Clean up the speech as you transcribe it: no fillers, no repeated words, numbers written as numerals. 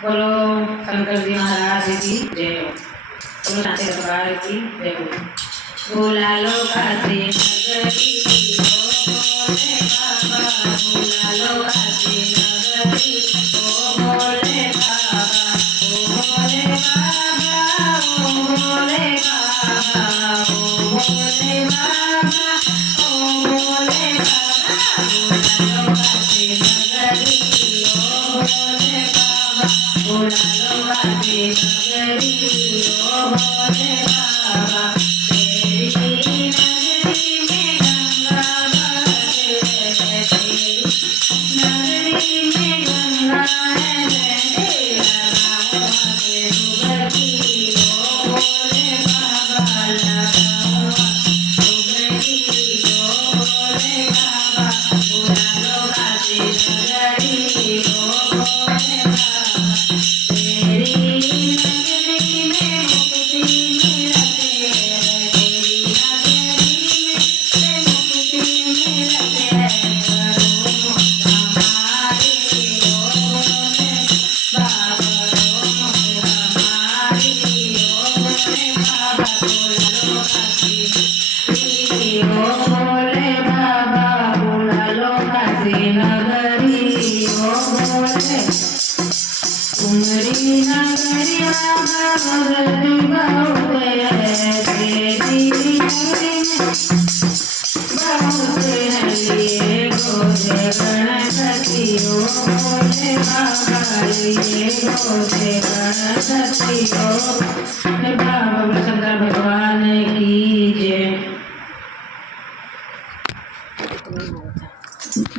बोलो शंकर जी महाराज की जय हो। बोलो शांति दरबार की जय हो। बोला लो काशी नगरी ओ भोले बाबा, बोला लो काशी नगरी ओ भोले बाबा, ओ भोले बाबा, ओ भोले बाबा, ओ भोले बाबा, ओ भोले बाबा, बोला लो काशी नगरी ओ भोले बाबा, बोला लो काशी नगरी ओ भोले बाबा। तेरी नगरी में गंगा बहे, तेरी नगरी में गंगा है, लगाओ हाथे डुबकी ओ भोले बाबा, लगाओ डुबकी ओ भोले बाबा, बुला लो काशी नगरी ओ भोले बाबा। तेरी नगरी में मुक्ति मिलते, तेरी नगरी में मुक्ति मिलते, करो हमारे ओ भोले बाबा, करो हमारे ओ भोले बाबा, बुला लो काशी ओ भोले बाबा, बुला लो काशी नगरी ओ भोले। तुम्हारी नगरी बाबा भगत बहुत है, तेरी नगरी में बहुत है लिए गोदे गणपति ओ भोले बाबा, लिए गोदे गणपति ओ बाबा। शंकर भगवान की जय।